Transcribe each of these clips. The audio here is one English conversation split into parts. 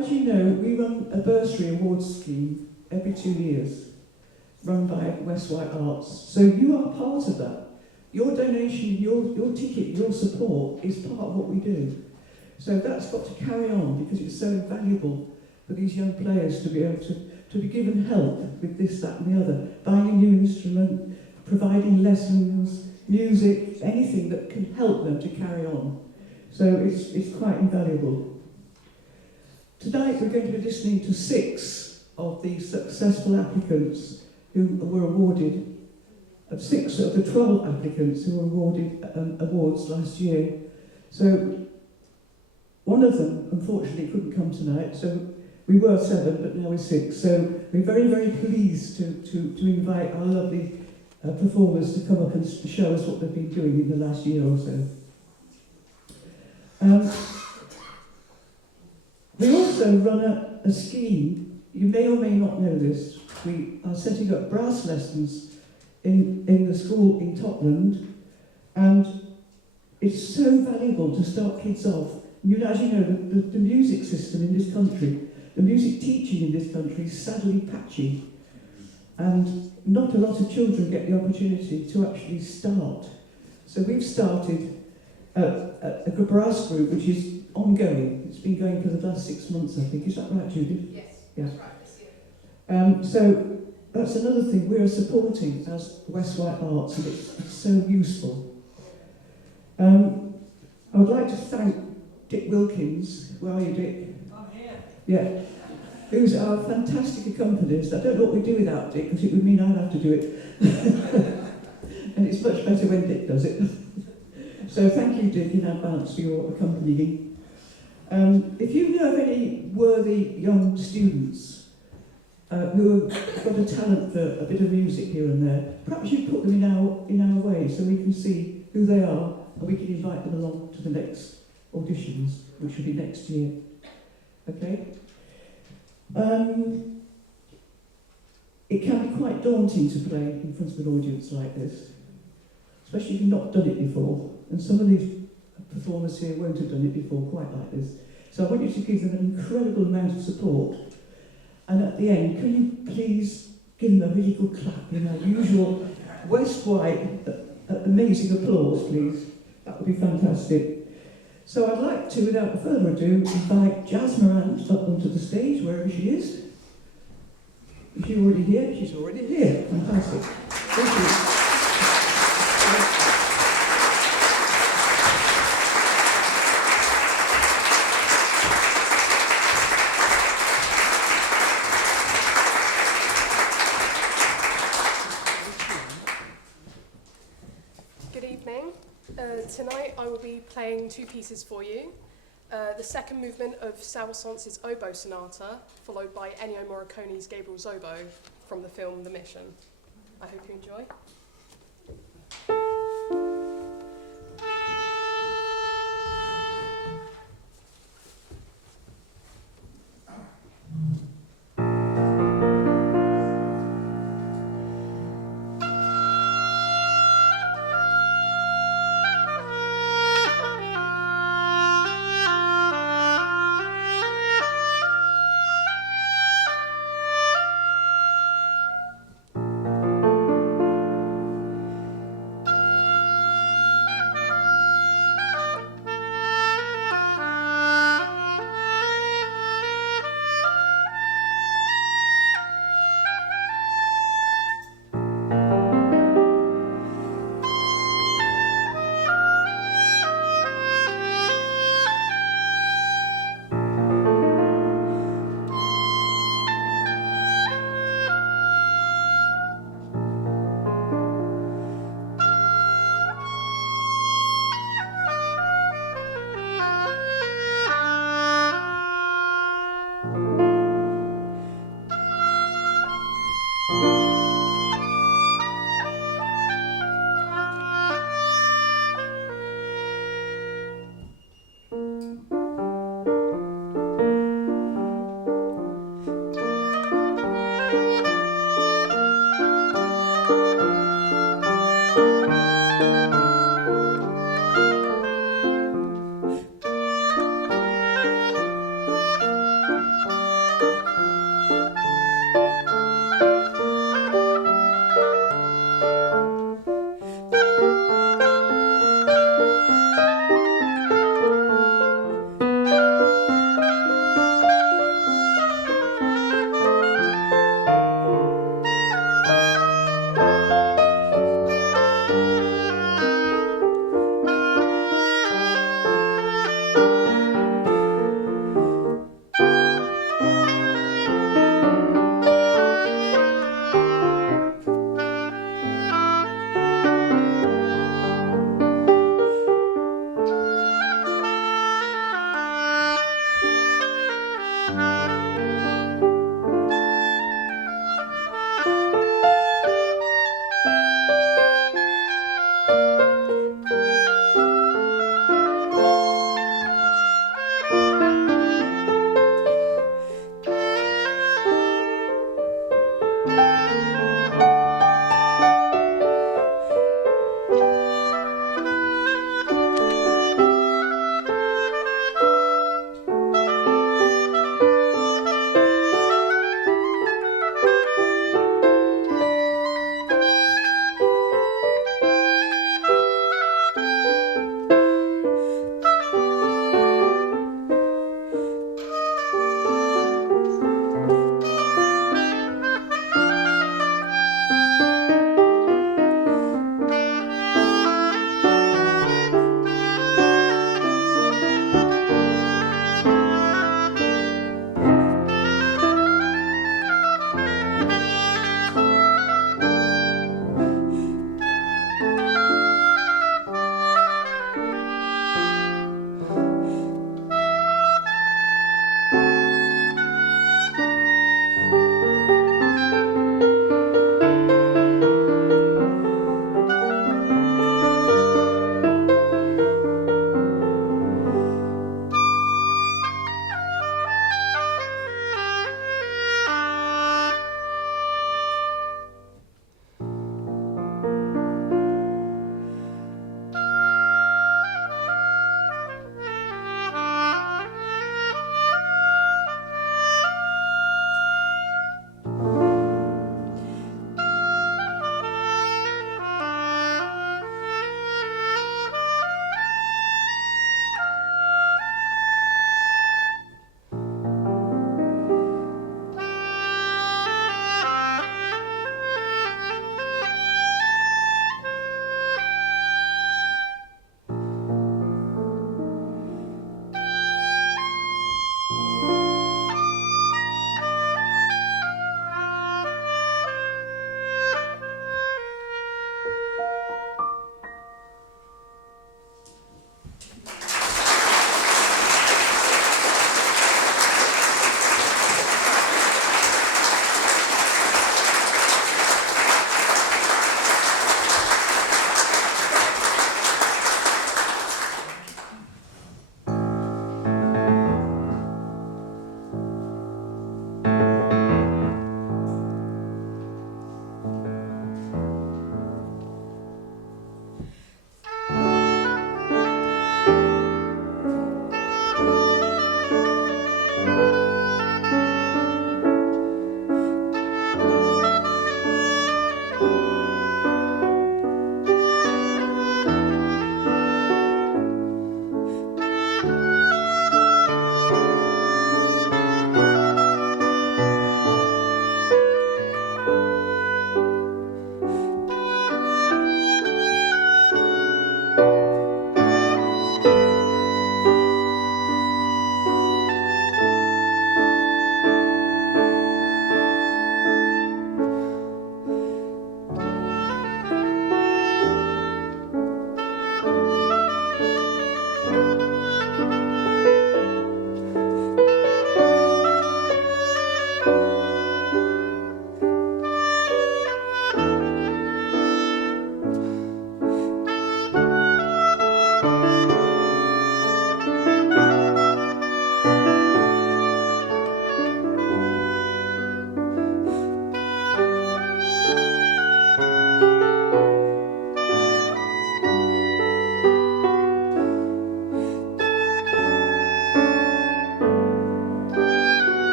As you know, we run a bursary awards scheme every 2 years, run by West Wight Arts. So you are part of that. Your donation, your ticket, your support is part of what we do. So that's got to carry on because it's so invaluable for these young players to be able to be given help with this, that and the other, buying a new instrument, providing lessons, music, anything that can help them to carry on. So it's quite invaluable. Tonight we're going to be listening to 6 of the successful applicants who were awarded, 6 of the 12 applicants who were awarded awards last year. So one of them unfortunately couldn't come tonight, so we were 7 but now we're 6. So we're very, very pleased to invite our lovely performers to come up and show us what they've been doing in the last year or so. We also run a scheme, you may or may not know this, we are setting up brass lessons in the school in Totland, and it's so valuable to start kids off. As you know, the music system in this country, the music teaching in this country is sadly patchy, and not a lot of children get the opportunity to actually start. So we've started a brass group which is ongoing. It's been going for the last 6 months, I think. Is that right, Judith? Yes, yeah. That's right, this year. So that's another thing we are supporting as West Wight Arts, and it's so useful. I would like to thank Dick Wilkins. Where are you, Dick? I'm here. Yeah. Who's our fantastic accompanist. I don't know what we'd do without Dick, because it would mean I'd have to do it. And it's much better when Dick does it. So thank you, Dick, in advance for your accompanying. If you know of any worthy young students who have got a talent for a bit of music here and there, perhaps you put them in our way so we can see who they are and we can invite them along to the next auditions, which will be next year. Okay? It can be quite daunting to play in front of an audience like this, especially if you've not done it before. And some of these performers here won't have done it before quite like this. So I want you to give them an incredible amount of support. And at the end, can you please give them a really good clap in our usual West Wight amazing applause, please? That would be fantastic. So I'd like to, without further ado, invite Jazz Murrant up onto the stage, wherever she is. Is she already here? She's already here. Fantastic. Thank you. Tonight I will be playing 2 pieces for you. The second movement of Saint-Saëns's Oboe Sonata, followed by Ennio Morricone's Gabriel's Oboe from the film The Mission. I hope you enjoy.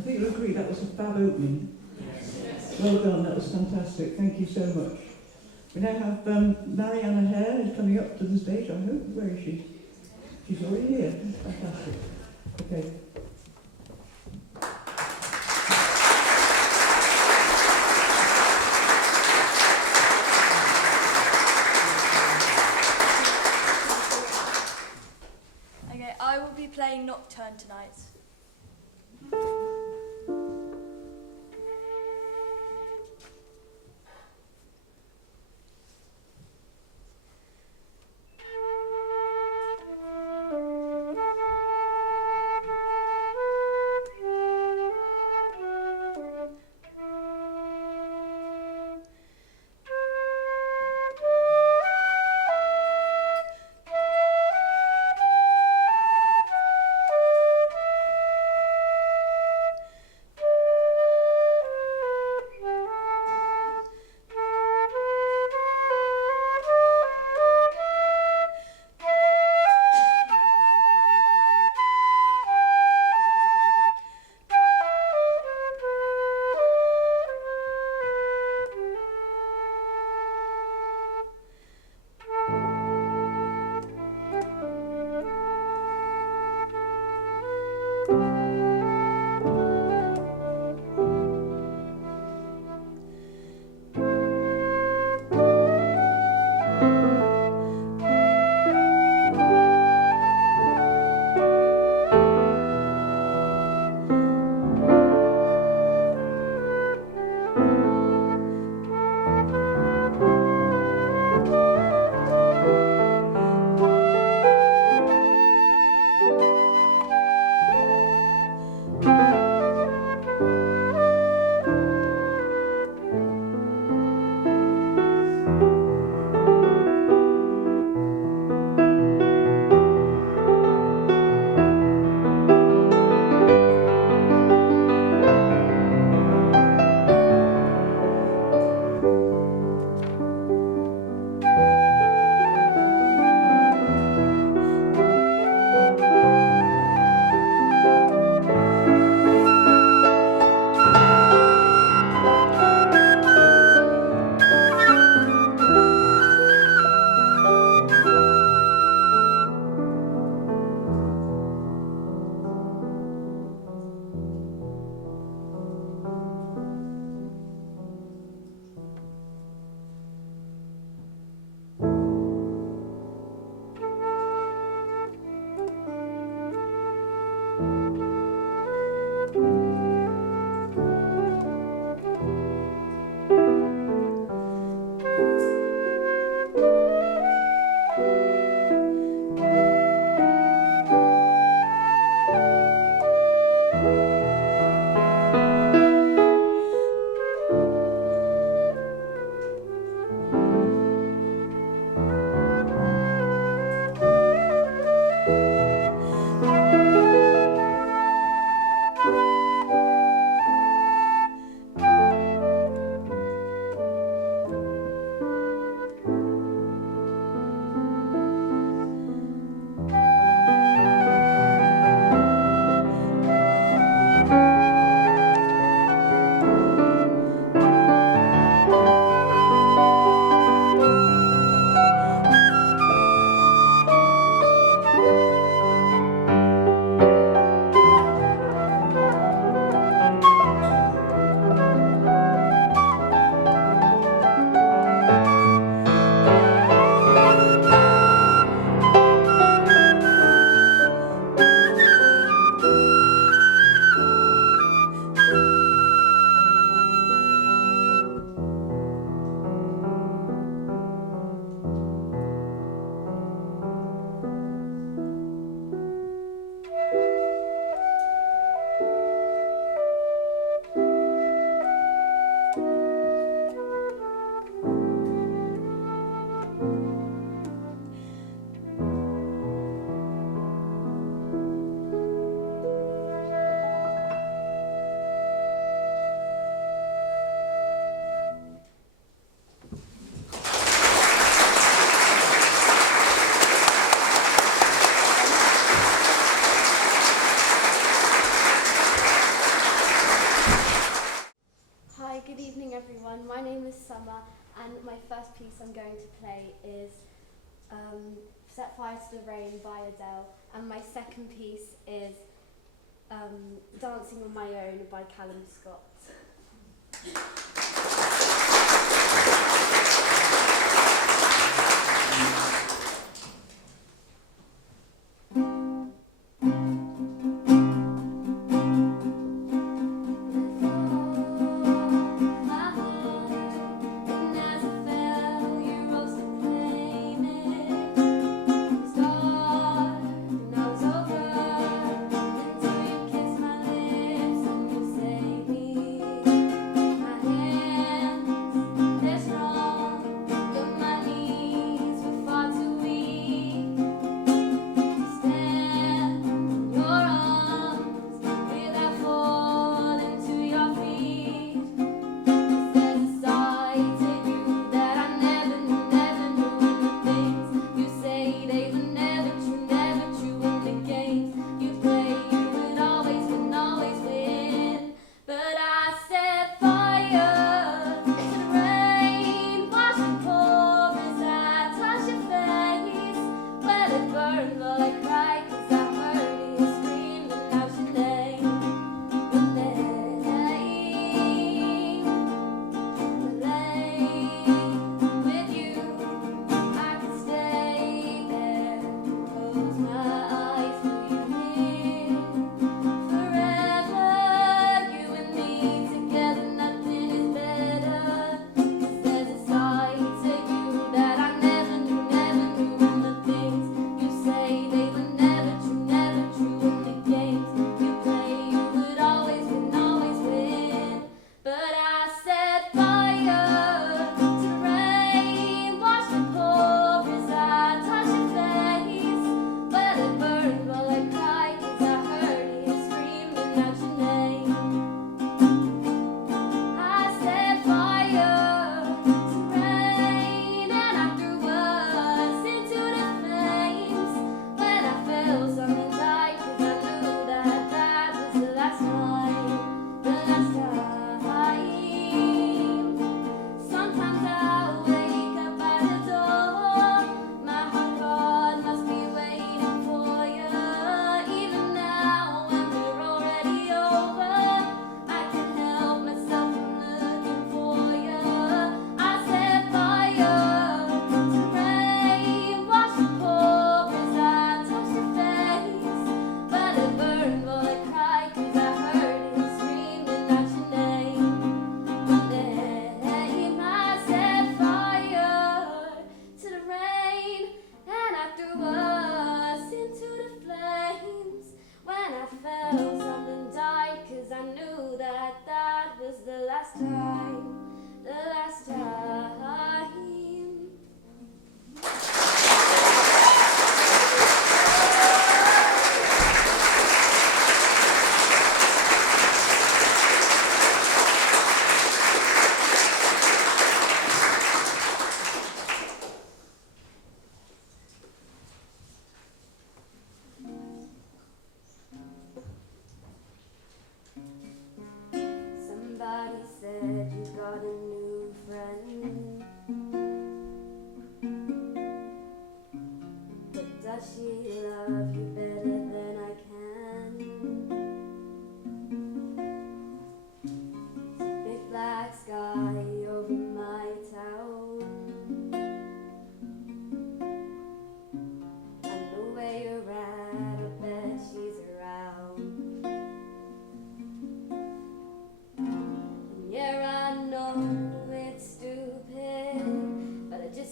I think you'll agree that was a fab opening. Well done, that was fantastic. Thank you so much. We now have Mariana Hare is coming up to the stage, I hope. Where is she? She's already here. Fantastic. Okay. Okay, I will be playing Nocturne tonight. Hi, good evening everyone. My name is Summer and my first piece I'm going to play is Set Fire to the Rain by Adele, and my second piece is Dancing on My Own by Callum Scott.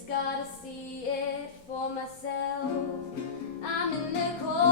Gotta see it for myself. I'm in the cold.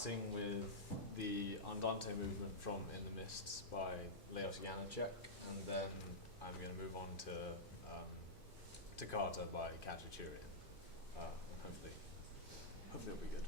starting with the Andante movement from In the Mists by Leos Janáček, and then I'm going to move on to Toccata by Khachaturian. And hopefully it'll be good.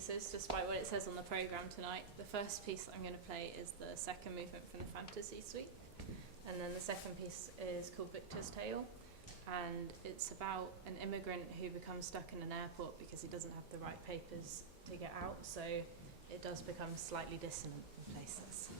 pieces, despite what it says on the programme tonight. The first piece that I'm going to play is the second movement from the Fantasy Suite, and then the second piece is called Victor's Tale, and it's about an immigrant who becomes stuck in an airport because he doesn't have the right papers to get out, so it does become slightly dissonant in places.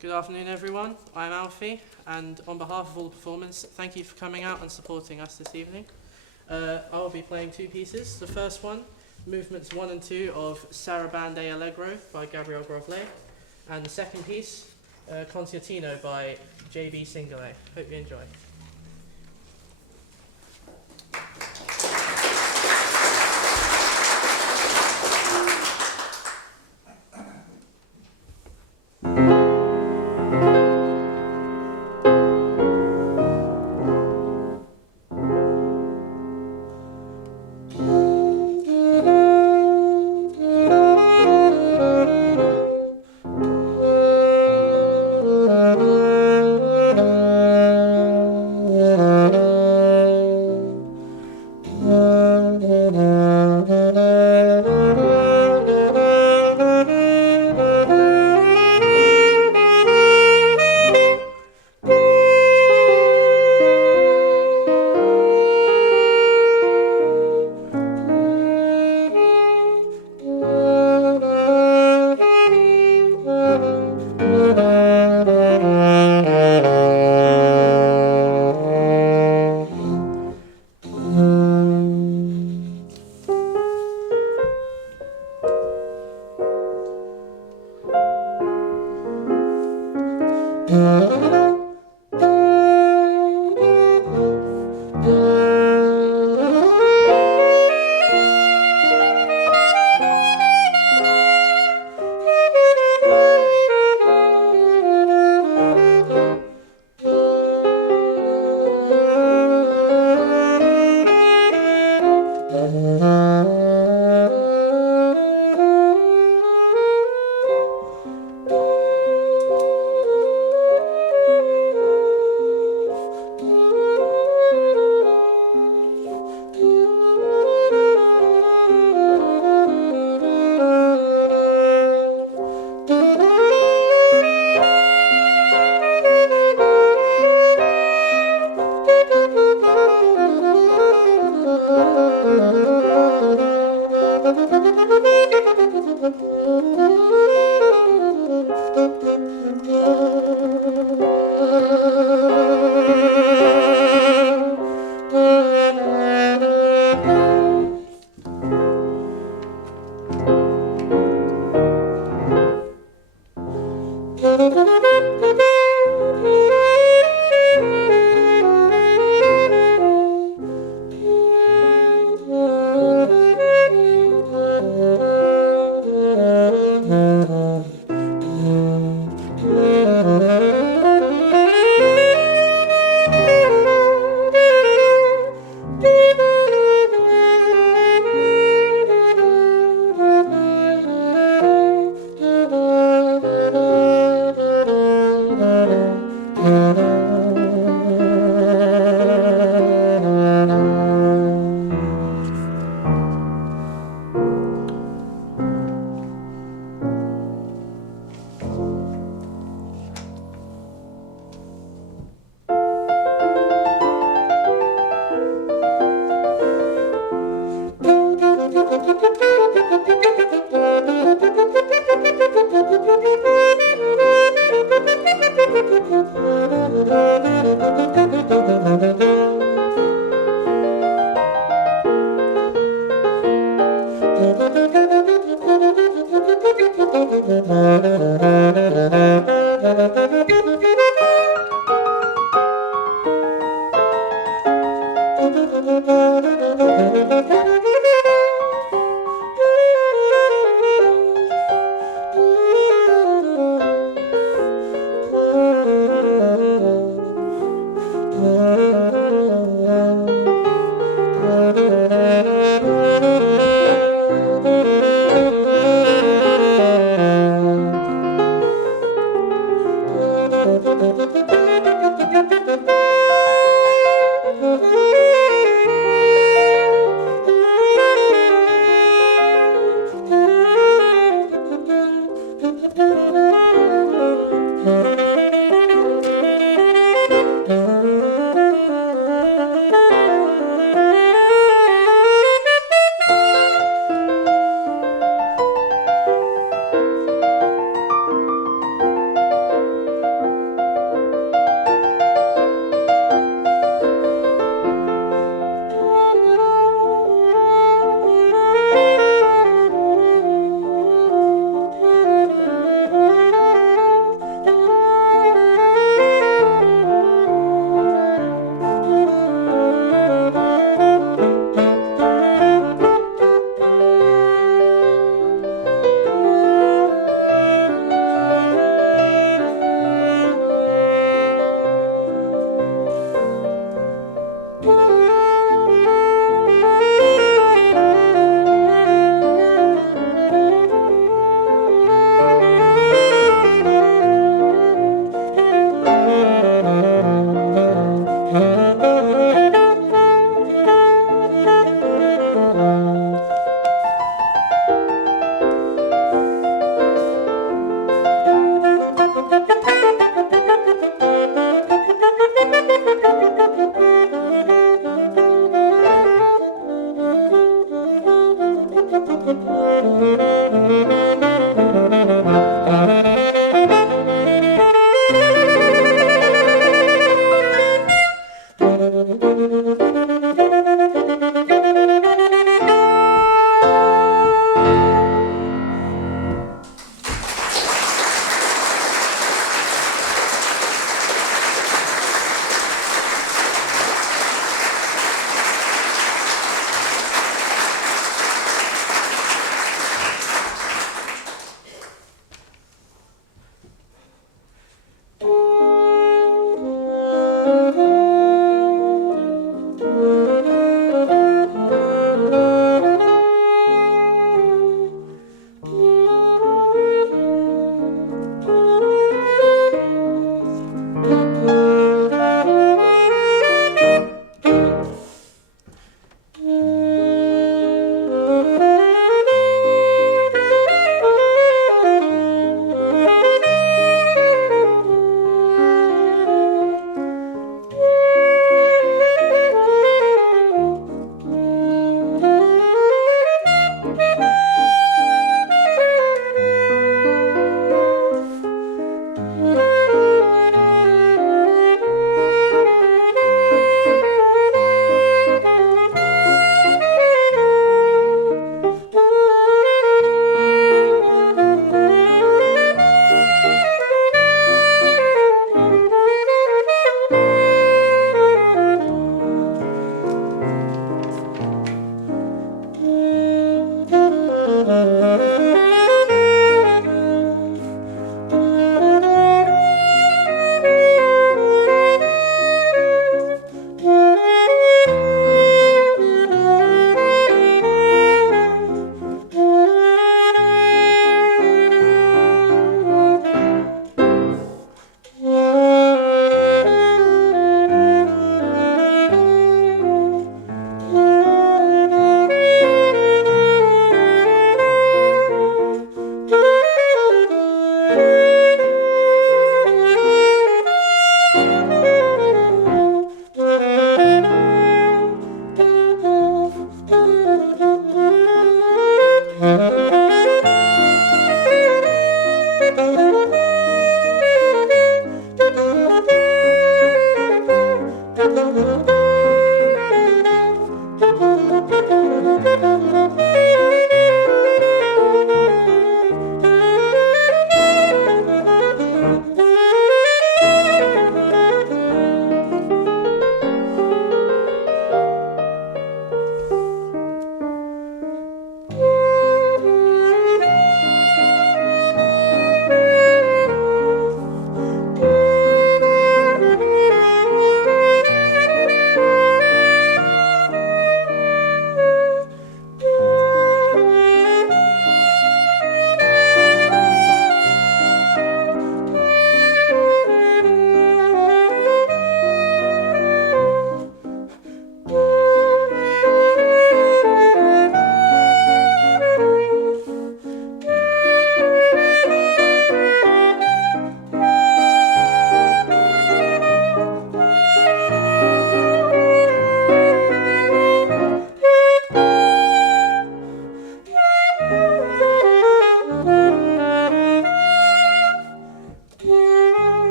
Good afternoon, everyone. I'm Alfie, and on behalf of all the performers, thank you for coming out and supporting us this evening. I will be playing two pieces. The first one, movements 1 and 2 of Sarabande Allegro by Gabriel Grovlet, and the second piece, Concertino by J.B. Singolay. Hope you enjoy.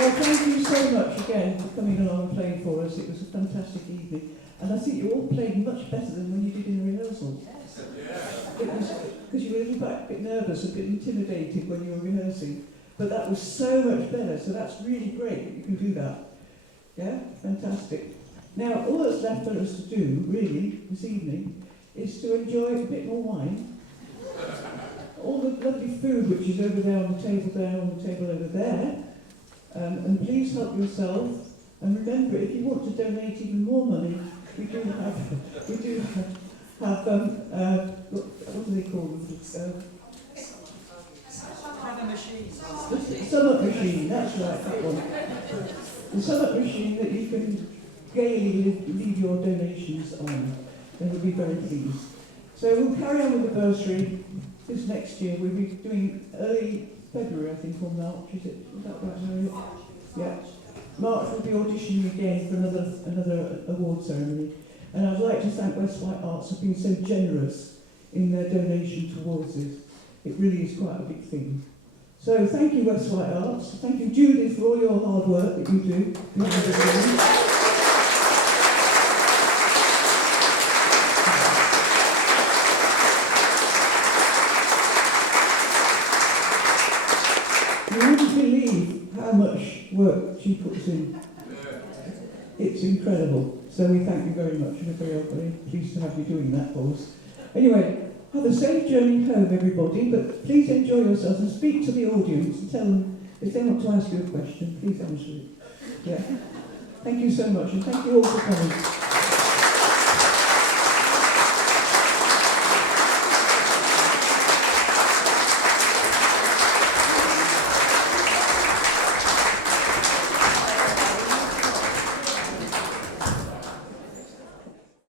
Well, thank you so much again for coming along and playing for us. It was a fantastic evening. And I think you all played much better than when you did in rehearsal. Yes. It was because you were a little bit nervous, a bit intimidated when you were rehearsing. But that was so much better, so that's really great that you can do that. Yeah? Fantastic. Now, all that's left for us to do, really, this evening, is to enjoy a bit more wine. All the lovely food which is over there on the table over there. And please help yourself. And remember, if you want to donate even more money, we do have what do they call them? The summit machine, that's right, that one. The summit machine that you can gaily leave your donations on. They will be very pleased. So we'll carry on with the bursary this next year. We'll be doing early February, I think, or March, is it? Is that right, Harriet? Yeah. March will be auditioning again for another award ceremony. And I'd like to thank West Wight Arts for being so generous in their donation towards this. It really is quite a big thing. So thank you, West Wight Arts. Thank you, Judith, for all your hard work that you do. You wouldn't believe how much work she puts in. It's incredible. So we thank you very much. We're very pleased to have you doing that for us. Anyway, have a safe journey home, everybody, but please enjoy yourselves and speak to the audience and tell them if they want to ask you a question, please answer it. Yeah. Thank you so much, and thank you all for coming.